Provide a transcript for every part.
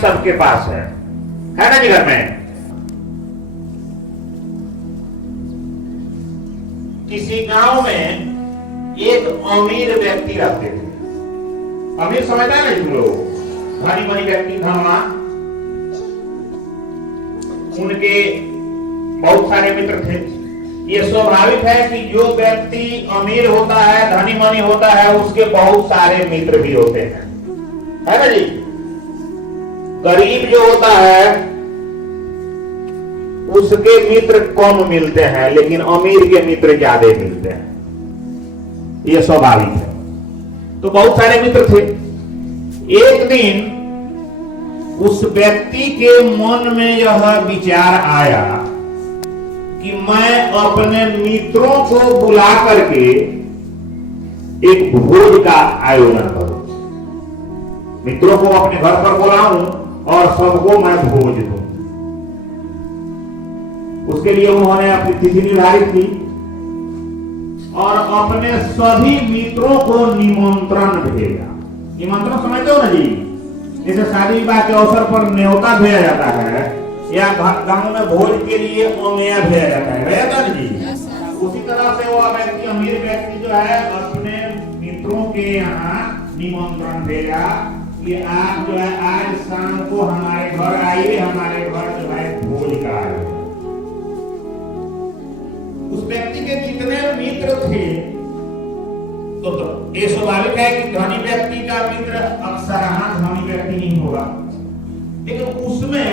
सबके पास है ना जी घर में। किसी गांव में एक अमीर व्यक्ति रहते थे। अमीर समझता है ना तुम लोग, धनी मनी व्यक्ति, धनवान। उनके बहुत सारे मित्र थे। ये स्वाभाविक है कि जो व्यक्ति अमीर होता है, धनी मनी होता है, उसके बहुत सारे मित्र भी होते हैं, है ना जी। गरीब जो होता है उसके मित्र कम मिलते हैं, लेकिन अमीर के मित्र ज्यादा मिलते हैं, यह स्वाभाविक है। तो बहुत सारे मित्र थे। एक दिन उस व्यक्ति के मन में यह विचार आया कि मैं अपने मित्रों को बुला करके एक भोज का आयोजन करूं, मित्रों को अपने घर पर बुलाऊं और सबको मैं भोज दूं। उसके लिए उन्होंने अपनी तिथि निर्धारित की और अपने सभी मित्रों को निमंत्रण भेजा। निमंत्रण समझते हो ना जी, जैसे शादी विवाह के अवसर पर न्योता भेजा जाता है या गांव में भोज के लिए ओमेया भेजा जाता है, भेजा था जी। उसी तरह से वो व्यक्ति, अमीर व्यक्ति जो है, अपने मित्रों के यहाँ निमंत्रण भेजा कि आप जो है आज शाम को हमारे घर आइए, हमारे घर जो है भोज का आयोजन। उस व्यक्ति के जितने मित्र थे, तो ये स्वाभाविक है कि धनी व्यक्ति का मित्र अक्सर धनी व्यक्ति नहीं होगा, लेकिन उसमें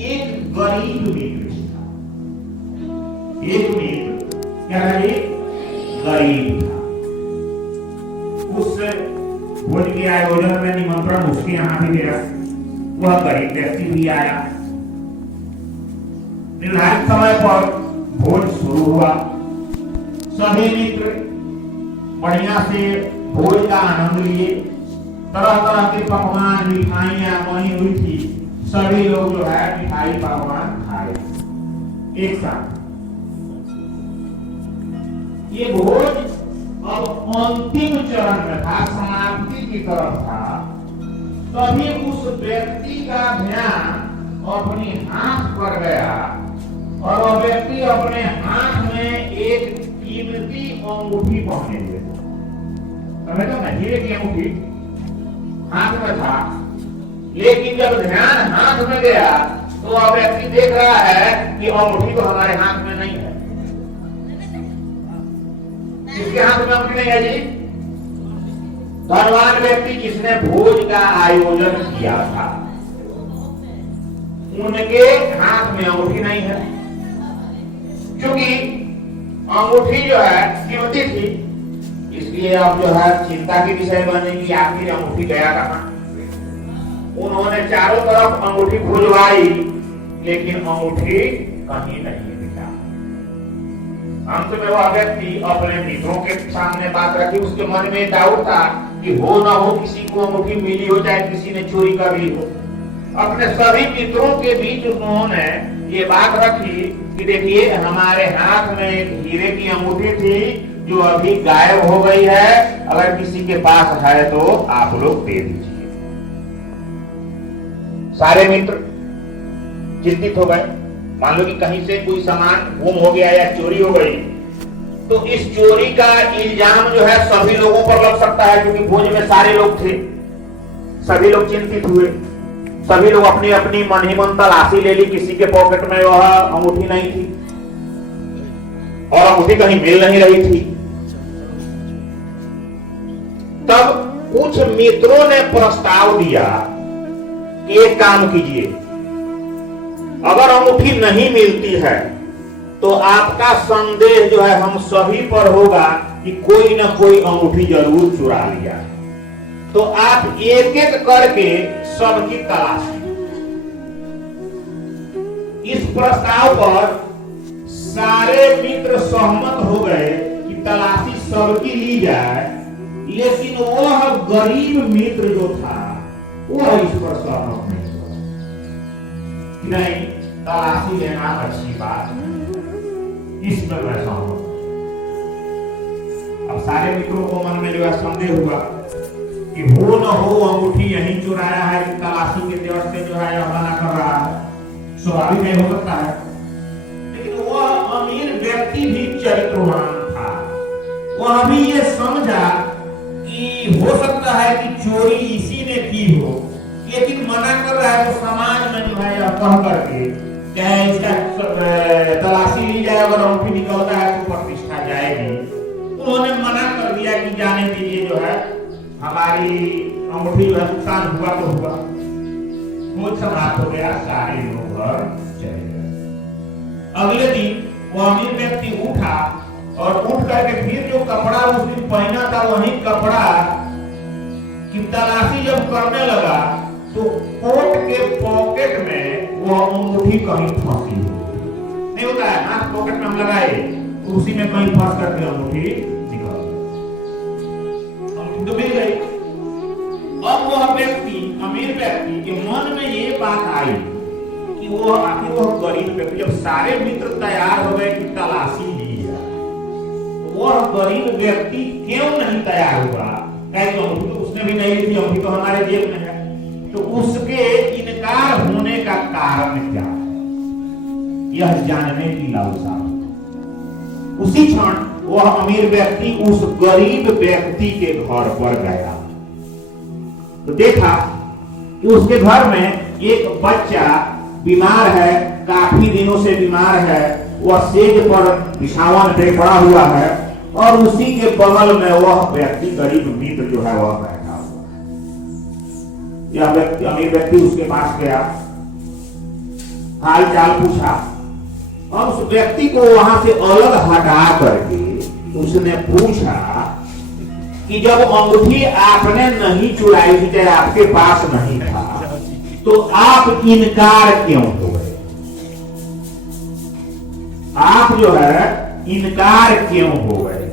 एक गरीब मित्र था। एक मित्र क्या है, गरीब था। उस भोज के आयोजन में निमंत्रण उसके यहाँ भी गया, वह गरीब व्यक्ति भी आया। निर्धारित समय पर भोज शुरू हुआ। सभी मित्र बढ़िया से भोज का आनंद लिए। तरह तरह के पकवान, मिठाइयां बनी हुई थी। सभी लोग जो है मिठाई पकवान खाए एक साथ। ये भोज अब अंतिम चरण में था, समाप्ति की तरफ था। तभी उस व्यक्ति का ध्यान अपनी हाथ पर गया और वह व्यक्ति अपने हाथ में एक कीमती अंगूठी पहने हुए था। समझो ना, हीरे की अंगूठी हाथ में था, लेकिन जब ध्यान हाथ में गया तो वह व्यक्ति देख रहा है कि अंगूठी तो हमारे हाथ में नहीं है। किसके हाथ में अंगूठी नहीं है जी? धनवान व्यक्ति जिसने भोज का आयोजन किया था, उनके हाथ में अंगूठी नहीं है। क्योंकि अंगूठी जो है कीमती थी, इसलिए अब जो है चिंता की विषय बने कि आखिर अंगूठी गया कहां। उन्होंने चारों तरफ अंगूठी खोजवाई, लेकिन अंगूठी कहीं नहीं दिखा। अंत में वह व्यक्ति अपने मित्रों के सामने बात रखी। उसके मन में डाउट था कि हो ना हो किसी को अंगूठी मिली हो, चाहे किसी ने चोरी कर ली हो। अपने सभी मित्रों के बीच उन्होंने ये बात रखी कि देखिए, हमारे हाथ में एक हीरे की अंगूठी थी जो अभी गायब हो गई है। अगर किसी के पास है तो आप लोग दे दीजिए। सारे मित्र चिंतित हो गए। मान लो कि कहीं से कोई सामान गुम हो गया या चोरी हो गई, तो इस चोरी का इल्जाम जो है सभी लोगों पर लग सकता है, क्योंकि भोज में सारे लोग थे। सभी लोग चिंतित हुए। सभी लोग अपनी अपनी मन ही मन तलाशी ले ली। किसी के पॉकेट में वह अंगूठी नहीं थी और अंगूठी कहीं मिल नहीं रही थी। तब कुछ मित्रों ने प्रस्ताव दिया कि एक काम कीजिए, अगर अंगूठी नहीं मिलती है तो आपका संदेह जो है हम सभी पर होगा कि कोई ना कोई अंगूठी जरूर चुरा लिया। तो आप एक एक करके सबकी तलाशी। इस प्रस्ताव पर सारे मित्र सहमत हो गए कि तलाशी सबकी ली जाए, लेकिन वह गरीब मित्र जो था वह इस पर सहमत नहीं हुआ। नहीं, तलाशी लेना अच्छी बात, इसमें मैं सहमत। अब सारे मित्रों को मन में जो है संदेह हुआ कि हो न हो अंगूठी यहीं चुराया है कि तलाशी के देवर से जो है मना कर रहा है, स्वाभाविक नहीं हो सकता है। लेकिन वह अमीर व्यक्ति भी चरित्रवान था। वह भी ये समझा कि हो सकता है कि चोरी इसी ने की हो, लेकिन मना कर रहा है तो समाज में जो है कह करके क्या इसका तलाशी ली जाए, अगर अंगूठी निकलता है तो प्रतिष्ठा जाएगी। उन्होंने मना कर दिया कि जाने दीजिए, जो है हमारी अंगूठी जो है नुकसान हुआ तो हुआ। बहुत समाप्त हो गया, सारे लोग घर चले गए। अगले दिन वो अमीर व्यक्ति उठा और उठ करके फिर जो कपड़ा उस दिन पहना था वही कपड़ा की तलाशी जब करने लगा तो कोट के पॉकेट में वो अंगूठी कहीं फंसी हो। नहीं होता है ना, पॉकेट में हम लगाए उसी में कहीं फंस करके अंगूठी निकल तो मिल गई। अब वह व्यक्ति, अमीर व्यक्ति के मन में ये बात आई कि वो आखिर वह गरीब व्यक्ति, जब सारे मित्र तैयार हो गए कि तलाशी ली जाए, तो वह गरीब व्यक्ति क्यों नहीं तैयार हुआ? अंगूठी तो उसने भी नहीं ली थी, अंगूठी तो हमारे जेब में है। तो उसके इनकार होने का कारण क्या है, यह जानने की लालसा। उसी क्षण वह अमीर व्यक्ति उस गरीब व्यक्ति के घर पर गया तो देखा कि उसके घर में एक बच्चा बीमार है, काफी दिनों से बीमार है। वह सेज पर बिछावन पे पड़ा हुआ है और उसी के बगल में वह व्यक्ति, गरीब मित्र जो है वह बैठा हुआ है। यह व्यक्ति, अमीर व्यक्ति उसके पास गया, हाल चाल पूछा और उस व्यक्ति को वहां से अलग हटा करके उसने पूछा कि जब अंगूठी आपने नहीं चुराई थी, चाहे आपके पास नहीं था, तो आप इनकार क्यों हो गए? आप जो है इनकार क्यों हो गए?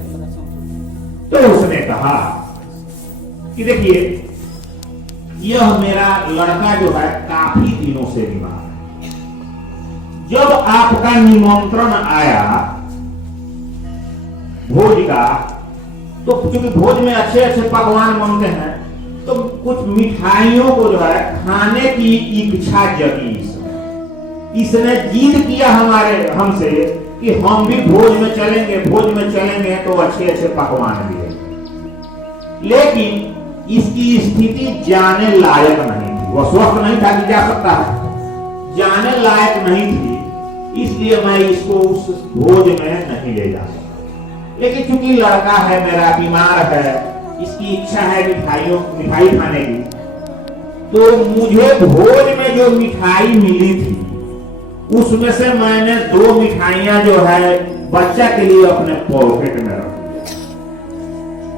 तो उसने कहा कि देखिए, यह मेरा लड़का जो है काफी दिनों से बीमार है। जब आपका निमंत्रण आया भोज का, तो क्योंकि भोज में अच्छे अच्छे पकवान बनते हैं, तो कुछ मिठाइयों को जो है खाने की इच्छा जगी। इसने जिद किया हमसे कि हम भी भोज में चलेंगे तो अच्छे अच्छे पकवान भी है। लेकिन इसकी स्थिति जाने लायक नहीं थी, वह स्वस्थ नहीं था कि जा सकता है, जाने लायक नहीं थी, इसलिए मैं इसको उस भोज में नहीं ले जा सकता। लेकिन चूंकि लड़का है मेरा, बीमार है, इसकी इच्छा है मिठाई खाने की, तो मुझे भोज में जो मिठाई मिली थी उसमें से मैंने 2 मिठाइयां जो है बच्चा के लिए अपने पॉकेट में रख दिया,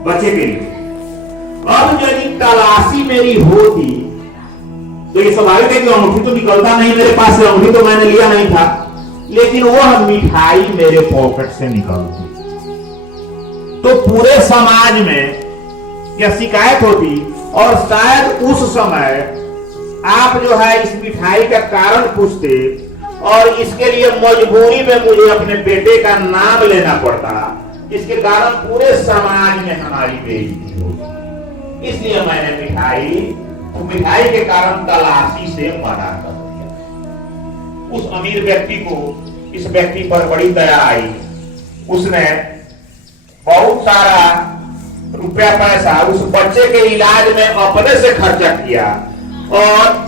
बच्चे के लिए। अब यदि तलाशी मेरी होती तो ये स्वाभाविक है कि अंगूठी तो निकलता नहीं मेरे पास से, अंगूठी तो मैंने लिया नहीं था, लेकिन वह मिठाई मेरे पॉकेट से निकलती तो पूरे समाज में यह शिकायत होती और शायद उस समय आप जो है इस मिठाई का कारण पूछते और इसके लिए मजबूरी में मुझे अपने बेटे का नाम लेना पड़ता, जिसके कारण पूरे समाज में हमारी बेइज्जती होती। इसलिए मैंने मिठाई के कारण तलाशी से मना कर दिया। उस अमीर व्यक्ति को इस व्यक्ति पर बड़ी दया आई। उसने बहुत सारा रुपया पैसा उस बच्चे के इलाज में अपने से खर्चा किया और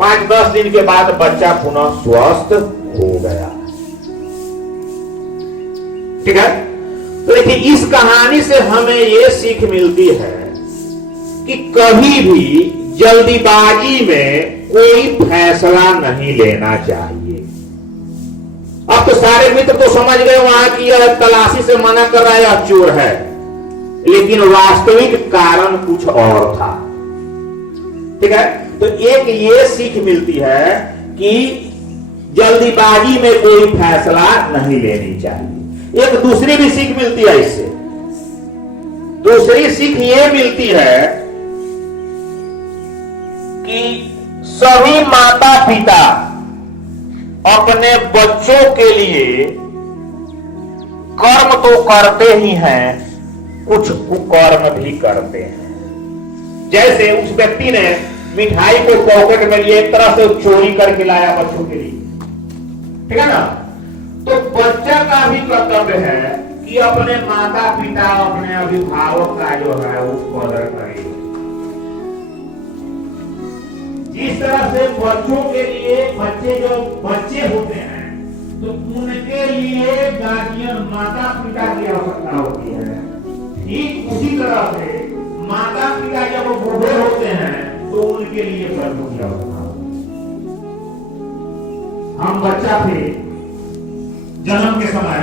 5-10 दिन के बाद बच्चा पुनः स्वस्थ हो गया। ठीक है, तो देखिए, इस कहानी से हमें यह सीख मिलती है कि कभी भी जल्दीबाजी में कोई फैसला नहीं लेना चाहिए। अब तो सारे मित्र तो समझ गए वहां की यह तलाशी से मना कर रहा है, यह चोर है, लेकिन वास्तविक कारण कुछ और था। ठीक है, तो एक ये सीख मिलती है कि जल्दीबाजी में कोई फैसला नहीं लेनी चाहिए। एक दूसरी भी सीख मिलती है इससे। दूसरी सीख ये मिलती है कि सभी माता पिता अपने बच्चों के लिए कर्म तो करते ही हैं, कुछ कुकर्म भी करते हैं। जैसे उस व्यक्ति ने मिठाई को पॉकेट में लिए, एक तरह से चोरी करके लाया बच्चों के लिए, ठीक है ना। तो बच्चा का भी कर्तव्य है कि अपने माता पिता, अपने अभिभावक का जो है उसको कदर करे। जिस तरह से बच्चों के लिए, बच्चे होते हैं तो उनके लिए गार्जियन माता पिता की आवश्यकता होती है, ठीक उसी तरह से माता पिता जब बूढ़े होते हैं तो उनके लिए बच्चों की आवश्यकता होती है। हम बच्चा थे, जन्म के समय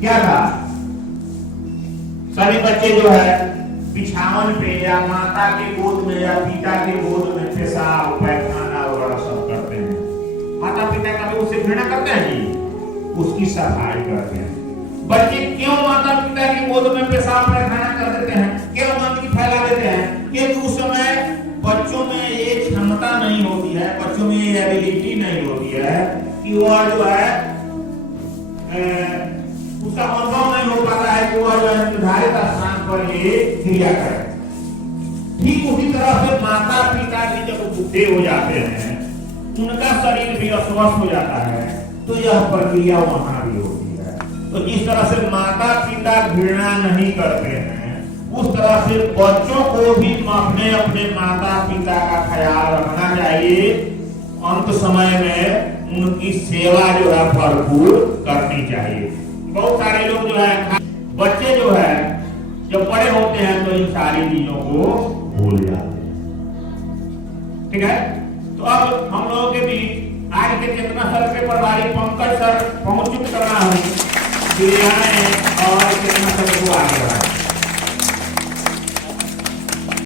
क्या था, सभी बच्चे जो है बिछावन पे या माता के गोद में या पिता के गोद में पेशाब पैखाना वगैरह सब करते हैं। माता पिता का भी उससे घृणा करते हैं जी, उसकी सफाई करते हैं। बच्चे क्यों माता पिता की गोद में पेशाब पैखाना कर देते हैं, क्यों गंदगी फैला देते हैं? क्योंकि उस समय बच्चों में ये क्षमता नहीं होती है, बच्चों में ये एबिलिटी नहीं होती है कि वह जो है उसका अनुभव नहीं हो पाता है कि वह जो है निर्धारित स्थान पर ये क्रिया करे। ठीक उसी तरह से माता पिता भी जब बूढ़े हो जाते हैं, उनका शरीर भी अस्वस्थ हो जाता है, तो यह प्रक्रिया वहां भी होती है। तो जिस तरह से माता पिता घृणा नहीं करते हैं, उस तरह से बच्चों को भी अपने अपने माता पिता का ख्याल रखना चाहिए। अंत समय में उनकी सेवा जो है भरपूर करनी चाहिए। बहुत सारे लोग जो है, बच्चे जो है जब बड़े होते हैं तो इन सारी चीजों को भूल जाते हैं, ठीक है। तो अब हम लोगों के बीच आज के चेतना सर के प्रभारी पंकज सर पहुंच चुके करना है, और चेतना सर को आगे बढ़ाए।